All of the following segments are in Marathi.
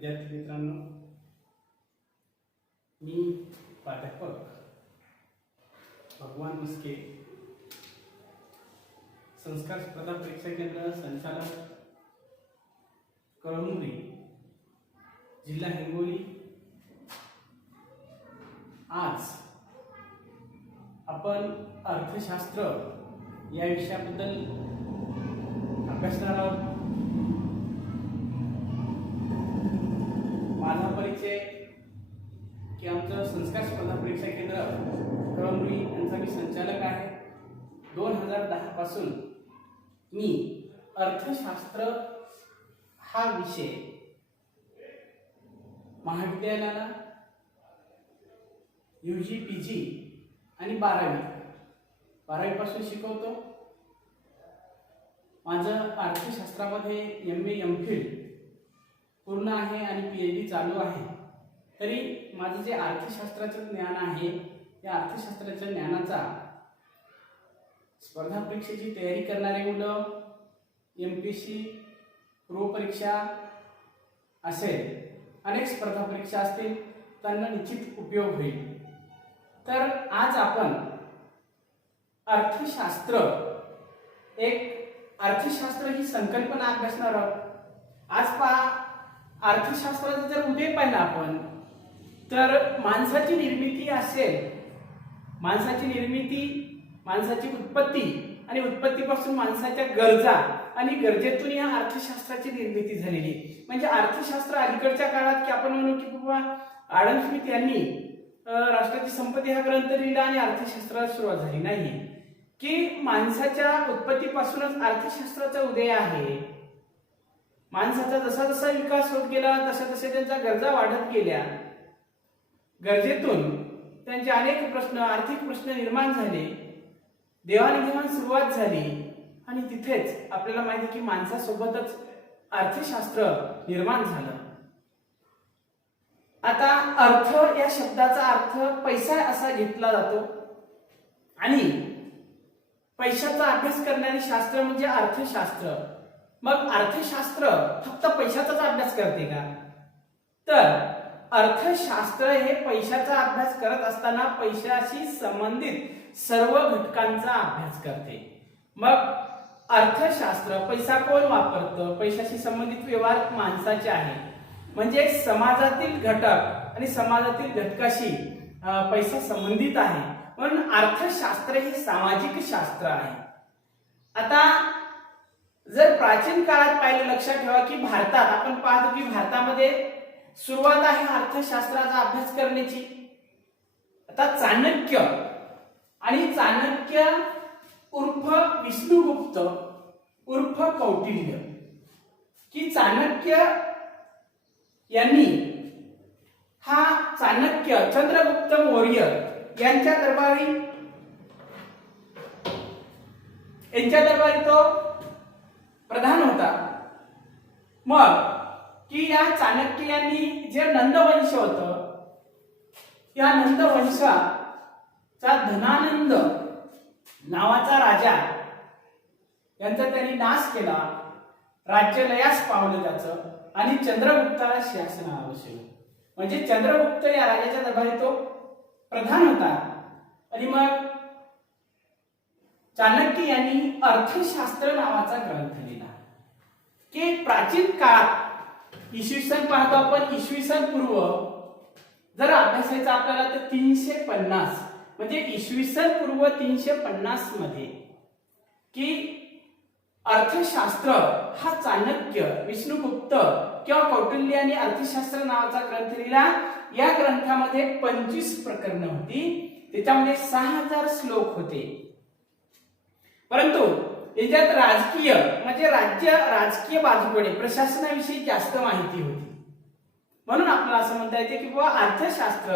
विद्यार्थी मित्रांनो, मी प्राध्यापक भगवान मुस्के, संस्कार स्पर्धा परीक्षा केंद्र संचालक, कळमनुरी, जिल्हा हिंगोली। आज आपण अर्थशास्त्र या विषयाबद्दल अभ्यासणार आहोत। माझा परिचय की आमचं संस्कार स्पर्धा परीक्षा केंद्र कळमनुरी यांचा मी संचालक आहे। 2010 पासून मी अर्थशास्त्र हा विषय महाविद्यालयाला UG PG आणि 12वी पासून शिकवतो। माझं अर्थशास्त्रामध्ये MA MPhil पूर्ण आहे आणि PhD चालू आहे। तरी माझं जे अर्थशास्त्राचं ज्ञान आहे या अर्थशास्त्राच्या ज्ञानाचा स्पर्धा परीक्षेची तयारी करणारे मुलं, MPSC पूर्व परीक्षा असेल, अनेक स्पर्धा परीक्षा असतील, त्यांना निश्चित उपयोग होईल। तर आज आपण अर्थशास्त्र ही संकल्पना अभ्यासणार आहोत। आज पहा, अर्थशास्त्राचा जर उदय पाहिला आपण तर माणसाची निर्मिती असेल, माणसाची उत्पत्ती आणि उत्पत्तीपासून माणसाच्या गरजा आणि गरजेतून या अर्थशास्त्राची निर्मिती झालेली। म्हणजे अर्थशास्त्र अलीकडच्या काळात की आपण म्हणू की बाबा ॲडम स्मिथ यांनी राष्ट्राची संपत्ती हा ग्रंथ लिहिला आणि अर्थशास्त्राला सुरुवात झाली नाही, की माणसाच्या उत्पत्तीपासूनच अर्थशास्त्राचा उदय आहे। माणसाचा जसा जसा विकास होत गेला तसे त्यांच्या गरजा वाढत गेल्या, गरजेतून त्यांचे अनेक प्रश्न, आर्थिक प्रश्न निर्माण झाले, देवाणघेवाण सुरुवात झाली आणि तिथेच आपल्याला माहिती की माणसासोबतच अर्थशास्त्र निर्माण झालं। आता अर्थ या शब्दाचा अर्थ पैसा असा घेतला जातो आणि पैशाचा अभ्यास करणारे शास्त्र म्हणजे अर्थशास्त्र। मग अर्थशास्त्र फक्त पैशाचाच अभ्यास करते का? तर अर्थशास्त्र हे पैशाचा अभ्यास करत असताना पैशाशी संबंधित सर्व घटकांचा अभ्यास करते। मग अर्थशास्त्र पैसा कोण वापरतं, पैशाशी संबंधित व्यवहार माणसाचे आहे, म्हणजे समाजातील घटक आणि समाजातील घटकाशी पैसा संबंधित आहे, म्हणून अर्थशास्त्र हे सामाजिक शास्त्र आहे। आता जर प्राचीन काळात पाहिलं, लक्षात ठेवा की भारतात आपण पाहतो की भारतामध्ये सुरुवात आहे अर्थशास्त्राचा अभ्यास करण्याची। आता चाणक्य उर्फ विष्णुगुप्त उर्फ कौटिल्य, की चाणक्य यांनी हा चाणक्य चंद्रगुप्त मौर्य यांच्या दरबारी तो प्रधान होता। मग की या चाणक्य यांनी जे नंदवंश होतं, या नंदवंशाचा धनानंद नावाचा राजा यांचा त्यांनी नाश केला, राज्य लयास पावलं त्याचं, आणि चंद्रगुप्ताला शासनाला बसवलं। म्हणजे चंद्रगुप्त या राजाच्या दरबारी तो प्रधान होता। आणि मग चाणक्य यांनी अर्थशास्त्र नावाचा ग्रंथ लिहिला, की प्राचीन काळात इसवी सन पाहतो आपण, इसवी सन पूर्व जर अभ्यासायचं आपल्याला तर 350, म्हणजे इसवी सन पूर्व 350 मध्ये की अर्थशास्त्र हा चाणक्य, विष्णुगुप्त किंवा कौटिल्य यांनी अर्थशास्त्र नावाचा ग्रंथ लिहिला। या ग्रंथामध्ये 25 प्रकरणं होती, त्याच्यामध्ये 6000 श्लोक होते। परंतु याच्यात राजकीय म्हणजे राजकीय बाजूकडे प्रशासनाविषयी जास्त माहिती होती, म्हणून आपल्याला असं म्हणता येते की बाबा अर्थशास्त्र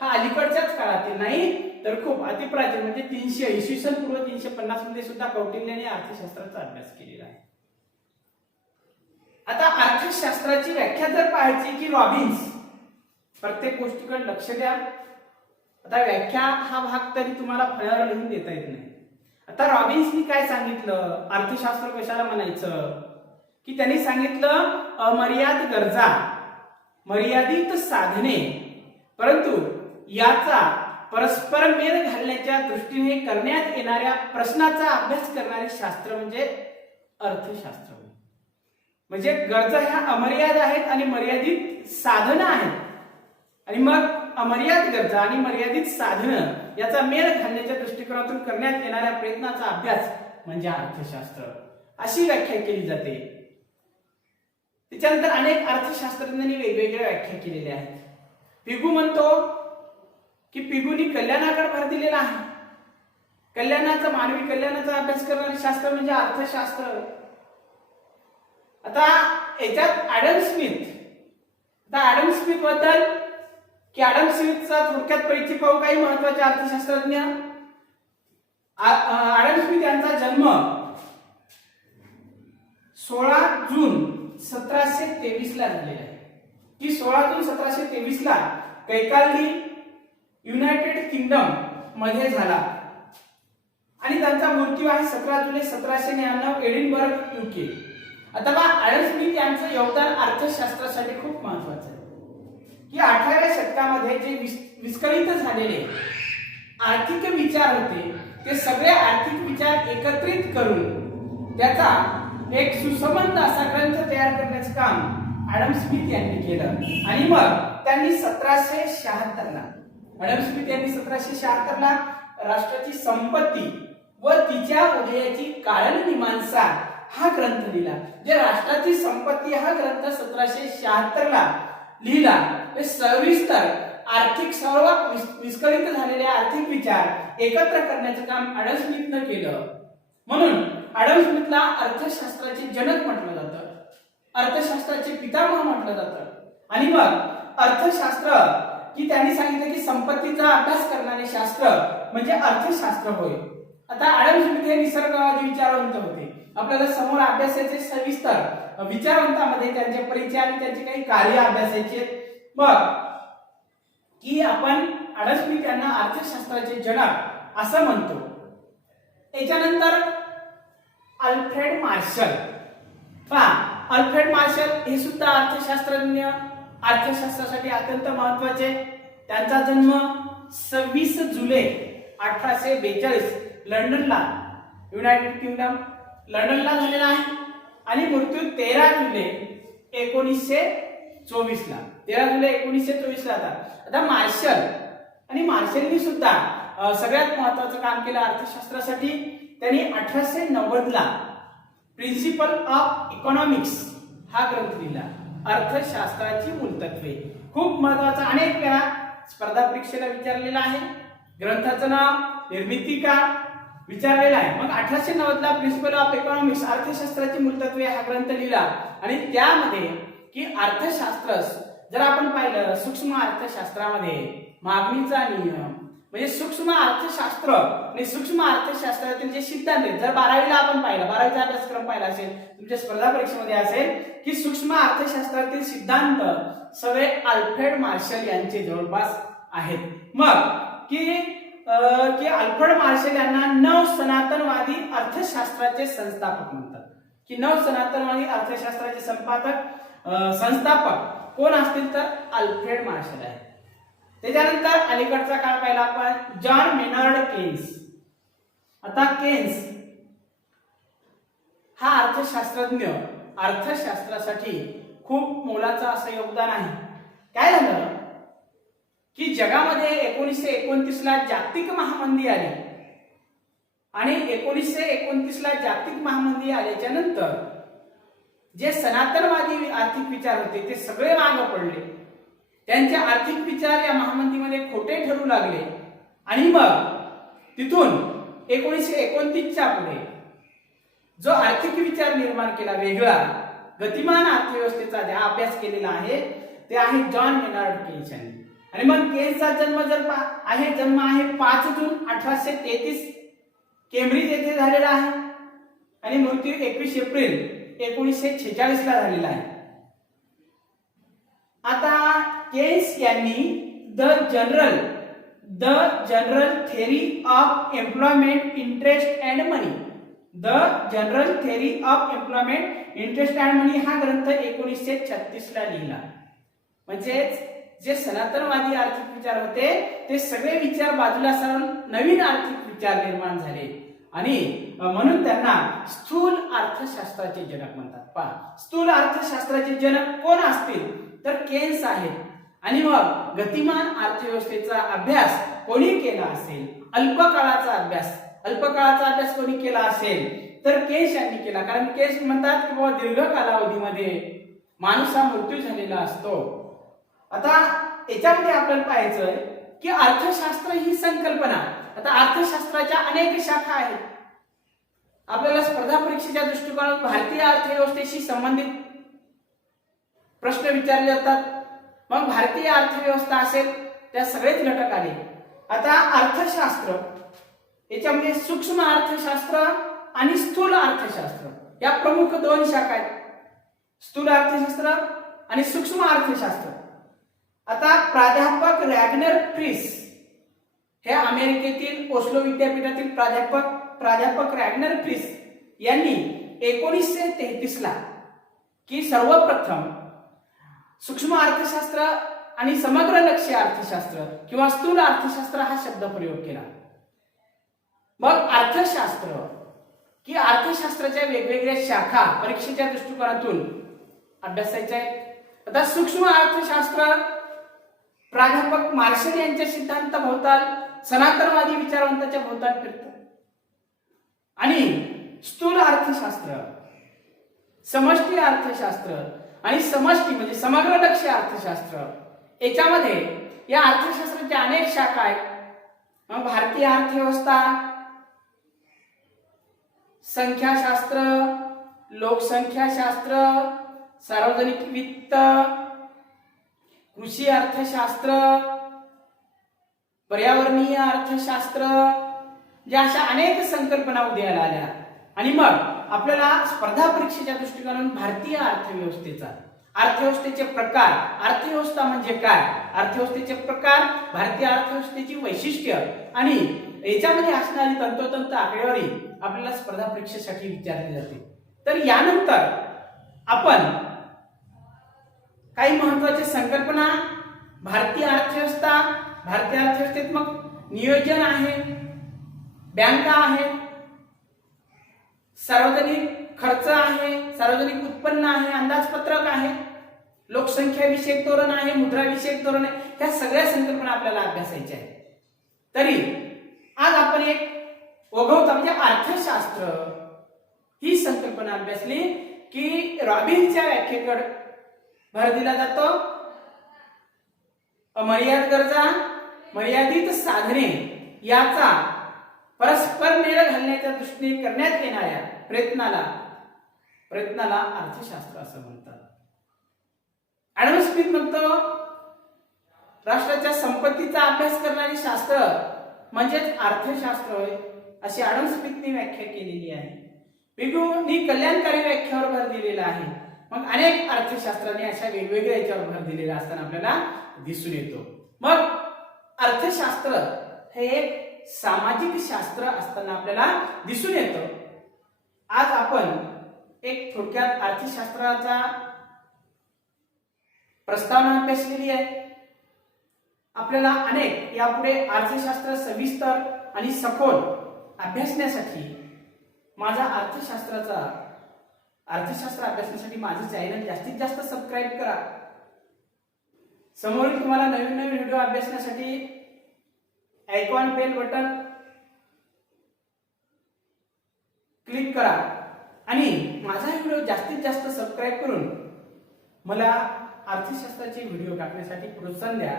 हा अलीकडच्याच काळातील नाही तर खूप अतिप्राचीन, म्हणजे 300 इसवी सन पूर्व 350 मध्ये सुद्धा कौटिल्याने अर्थशास्त्राचा अभ्यास केलेला आहे। आता अर्थशास्त्राची व्याख्या जर पाहायची की रॉबिन्स, प्रत्येक गोष्टीकडे लक्ष द्या। आता व्याख्या हा भाग तरी तुम्हाला फळ्यावर लिहून देता येत नाही। आता रॉबिन्सनी काय सांगितलं, अर्थशास्त्र कशाला म्हणायचं, की त्यांनी सांगितलं अमर्याद गरजा मर्यादित साधने, परंतु याचा परस्पर मेळ घालण्याच्या दृष्टीने करण्यात येणाऱ्या प्रश्नाचा अभ्यास करणारे शास्त्र म्हणजे अर्थशास्त्र. म्हणजे गरजा ह्या अमर्याद आहेत आणि मर्यादित साधनं आहेत, आणि मग अमर्याद गरजा आणि मर्यादित साधनं याचा मेळ घालण्याच्या दृष्टिकोनातून करण्यात येणाऱ्या प्रयत्नाचा अभ्यास म्हणजे अर्थशास्त्र, अशी व्याख्या केली जाते. त्याच्यानंतर अनेक अर्थशास्त्रज्ञांनी वेगवेगळ्या व्याख्या केलेल्या आहेत. पिगू म्हणतो की पिगूनी कल्याणाकडे भर दिलेला आहे. कल्याणाचा, मानवी कल्याणाचा अभ्यास करणारे शास्त्र म्हणजे अर्थशास्त्र. आता याच्यात ॲडम स्मिथ बद्दल की ॲडम स्मिथचा थोडक्यात परिचय पाहू. काही महत्वाचे अर्थशास्त्रज्ञ. ॲडम स्मिथ यांचा जन्म 16 जून 1723 ला झालेला आहे, की 16 जून 1723 ला कैकाली युनायटेड किंगडम मध्ये झाला, आणि त्यांचा मृत्यू आहे 17 जुलै 1799 एडिनबर्ग, यूके. आता ॲडम स्मिथ यांचं योगदान अर्थशास्त्रासाठी खूप महत्वाचं आहे, की 18व्या शतकामध्ये जे विस्कळीत झालेले आर्थिक विचार होते ते सगळे आर्थिक विचार एकत्रित करून त्याचा एक सुसंबंध असा ग्रंथ तयार करण्याचं काम ॲडम स्मिथ यांनी केलं. आणि मग त्यांनी 1776 ला ॲडम स्मिथ यांनी 1776 ला राष्ट्राची संपत्ती व तिच्या उदयाची कारणमीमांसा हा ग्रंथ लिहिला. जे राष्ट्राची संपत्ती हा ग्रंथ 1776 ला लिहिला. हे सविस्तर आर्थिक सर्व विस्कळीत झालेले आर्थिक विचार एकत्र करण्याचं काम ॲडम स्मिथनं केलं. म्हणून ॲडम स्मिथला अर्थशास्त्राचे जनक म्हटलं जातं, अर्थशास्त्राचे पितामह म्हटलं जातं. आणि मग अर्थशास्त्र की त्यांनी सांगितलं की संपत्तीचा अभ्यास करणारे शास्त्र म्हणजे अर्थशास्त्र होय. आता ॲडम स्मिथ हे निसर्गवादी विचारवंत होते. आपल्याला समोर अभ्यासाचे सविस्तर विचारवंतामध्ये त्यांचे परिचय आणि त्यांचे काही कार्य अभ्यासायचे. मग की आपण ॲडम स्मिथ यांना अर्थशास्त्राचे जनक असं म्हणतो. याच्यानंतर अल्फ्रेड मार्शल. अल्फ्रेड मार्शल हे सुद्धा अर्थशास्त्रज्ञ, अर्थशास्त्रासाठी अत्यंत महत्वाचे. त्यांचा जन्म 26 जुलै 1842 लंडनला, युनायटेड किंगडम लंडनला झालेला आहे, आणि मृत्यू 13 जुलै 1924 ला. 13 जुलै 1924 ला. आता मार्शल आणि मार्शलनी सुद्धा सगळ्यात महत्वाचं काम केलं अर्थशास्त्रासाठी. त्यांनी 1890 ला प्रिन्सिपल ऑफ इकॉनॉमिक्स हा ग्रंथ लिहिला. अर्थशास्त्राची मूलतत्वे खूप महत्वाचा, अनेक वेळा स्पर्धा परीक्षेला विचारलेला आहे. ग्रंथाचं नाव, निर्मिती का विचारलेला आहे. मग 1890 ला प्रिन्सिपल ऑफ इकॉनॉमिक्स अर्थशास्त्राची मूलतत्वे हा ग्रंथ लिहिला. आणि त्यामध्ये की अर्थशास्त्र जर आपण पाहिलं, सूक्ष्म अर्थशास्त्रामध्ये मागणीचा नियम म्हणजे सूक्ष्म अर्थशास्त्र आणि सूक्ष्म अर्थशास्त्रातील जे सिद्धांत आहेत, जर 12वीला आपण पाहिलं, 12वीचा अभ्यासक्रम पाहिला असेल, तुमच्या स्पर्धा परीक्षेमध्ये असेल की सूक्ष्म अर्थशास्त्रातील सिद्धांत सगळे अल्फ्रेड मार्शल यांचे जवळपास आहेत. मग की अल्फ्रेड मार्शल यांना नव सनातनवादी अर्थशास्त्राचे संस्थापक म्हणतात. की नव सनातनवादी अर्थशास्त्राचे संस्थापक कोण असतील तर अल्फ्रेड मार्शल आहे. त्याच्यानंतर अलीकडचा काळ पाहिला आपण, जॉन मेनार्ड केन्स. आता केन्स हा अर्थशास्त्रज्ञ, अर्थशास्त्रासाठी खूप मोलाचं असं योगदान आहे. काय झालं की जगामध्ये 1929 ला जागतिक महामंदी आली, आणि 1929 ला जागतिक महामंदी आल्याच्या नंतर जे सनातनवादी आर्थिक विचार होते ते सगळे मागे पडले. त्यांचे आर्थिक विचार या महामंदीमध्ये खोटे ठरू लागले. आणि मग तिथून 1929 च्या पुढे जो आर्थिक विचार निर्माण केला वेगळा, गतिमान अर्थव्यवस्थेचा ज्या अभ्यास केलेला आहे ते आहे जॉन मेनार्ड केन्स यांनी. आणि मग केन्सचा जन्म आहे 5 जून 1833 केम्ब्रिज येथे झालेला आहे, आणि मृत्यू 21 एप्रिल 1946 ला झालेला आहे. आता केन्स यांनी the general theory of employment, interest and money, the general theory of employment, interest and money हा ग्रंथ 1936 ला लिहिला. म्हणजेच जे सनातनवादी आर्थिक विचार होते ते सगळे विचार बाजूला सारून नवीन आर्थिक विचार निर्माण झाले आणि म्हणून त्यांना स्थूल अर्थशास्त्राचे जनक म्हणतात. पहा, स्थूल अर्थशास्त्राचे जनक कोण असतील तर केन्स आहेत. आणि मग गतिमान अर्थव्यवस्थेचा अभ्यास कोणी केला असेल, अल्पकाळाचा अभ्यास कोणी केला असेल तर केन्स यांनी केला. कारण केन्स म्हणतात की बाबा दीर्घ कालावधीमध्ये माणूस हा मृत्यू झालेला असतो. आता याच्यामध्ये आपल्याला पाहायचंय की अर्थशास्त्र ही संकल्पना, आता अर्थशास्त्राच्या अनेक शाखा आहेत. आपल्याला स्पर्धा परीक्षेच्या दृष्टिकोनातून भारतीय अर्थव्यवस्थेशी संबंधित प्रश्न विचारले जातात. मग भारतीय अर्थव्यवस्था असेल त्या सगळेच घटक आले. आता अर्थशास्त्र याच्यामध्ये सूक्ष्म अर्थशास्त्र आणि स्थूल अर्थशास्त्र या प्रमुख दोन शाखा आहेत, स्थूल अर्थशास्त्र आणि सूक्ष्म अर्थशास्त्र. आता प्राध्यापक रॅग्नर फ्रिस हे अमेरिकेतील ओस्लो विद्यापीठातील प्राध्यापक रॅग्नर फ्रिस यांनी 1933 ला की सर्वप्रथम सूक्ष्म अर्थशास्त्र आणि समग्र लक्ष्य अर्थशास्त्र किंवा स्थूल अर्थशास्त्र हा शब्द प्रयोग केला. मग अर्थशास्त्र की अर्थशास्त्राच्या वेगवेगळ्या शाखा परीक्षेच्या दृष्टिकोनातून अभ्यासायच्या आहेत. आता सूक्ष्म अर्थशास्त्र प्राध्यापक मार्शल यांच्या सिद्धांताभोवताल सनातनवादी विचारवंताच्या भोवताल फिरतं. आणि स्थूल अर्थशास्त्र, समष्टी अर्थशास्त्र आणि समष्टी म्हणजे समग्र लक्ष्य अर्थशास्त्र याच्यामध्ये या अर्थशास्त्राच्या अनेक शाखा आहेत. मग भारतीय अर्थव्यवस्था, संख्याशास्त्र, लोकसंख्याशास्त्र, सार्वजनिक वित्त, कृषी अर्थशास्त्र, पर्यावरणीय अर्थशास्त्र, या अशा अनेक संकल्पना उदयाला आल्या. आणि मग आपल्याला स्पर्धा परीक्षेच्या दृष्टिकोनातून भारतीय अर्थव्यवस्थेचे प्रकार, अर्थव्यवस्था म्हणजे काय, अर्थव्यवस्थेचे प्रकार, भारतीय अर्थव्यवस्थेची वैशिष्ट्य आणि याच्यामध्ये असणारी तंतोतंत आकडेवारी आपल्याला स्पर्धा परीक्षेसाठी विचारली जाते. तर यानंतर आपण काही महत्वाच्या संकल्पना, भारतीय अर्थव्यवस्थेत मग नियोजन आहे, बँका आहेत, सार्वजनिक खर्च आहे, सार्वजनिक उत्पन्न आहे, अंदाजपत्रक आहे, लोकसंख्या विषयक धोरण आहे, मुद्रा विषयक धोरण आहे, ह्या सगळ्या संकल्पना आपल्याला अभ्यासायच्या आहेत. तरी आज आपण एक ओघवता म्हणजे अर्थशास्त्र ही संकल्पना अभ्यासली की रॉबिन्सच्या व्याख्येकडे भर दिला जातो. अमर्याद गरजा, मर्यादित साधने याचा परस्पर मेळ घालण्याच्या दृष्टीने करण्यात येणाऱ्या प्रयत्नाला अर्थशास्त्र असं म्हणतात. ॲडम स्मिथ म्हणतो राष्ट्राच्या संपत्तीचा अभ्यास करणारे शास्त्र म्हणजेच अर्थशास्त्र होय, अशी ॲडम स्मिथने व्याख्या केलेली आहे. पिगूनी कल्याणकारी व्याख्यावर भर दिलेला आहे. मग अनेक अर्थशास्त्राने अशा वेगवेगळ्या याच्यावर भर दिलेला असताना आपल्याला दिसून येतो. मग अर्थशास्त्र हे एक सामाजिक शास्त्र असताना आपल्याला दिसून येतं. आज आपण एक थोडक्यात अर्थशास्त्राचा प्रस्तावना अभ्यासलेली आहे. आपल्याला अनेक यापुढे अर्थशास्त्र सविस्तर आणि सखोल अभ्यासण्यासाठी माझा अर्थशास्त्र अभ्यासण्यासाठी माझे चॅनल जास्तीत जास्त सबस्क्राईब करा. समोरील तुम्हाला नवीन नवीन व्हिडिओ अभ्यासण्यासाठी आयकॉन बेल बटन क्लिक करा आणि माझा व्हिडिओ जास्तीत जास्त सबस्क्राईब करून मला अर्थशास्त्राचे व्हिडिओ टाकण्यासाठी प्रोत्साहन द्या.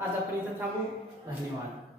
आज आपण इथं थांबू. धन्यवाद.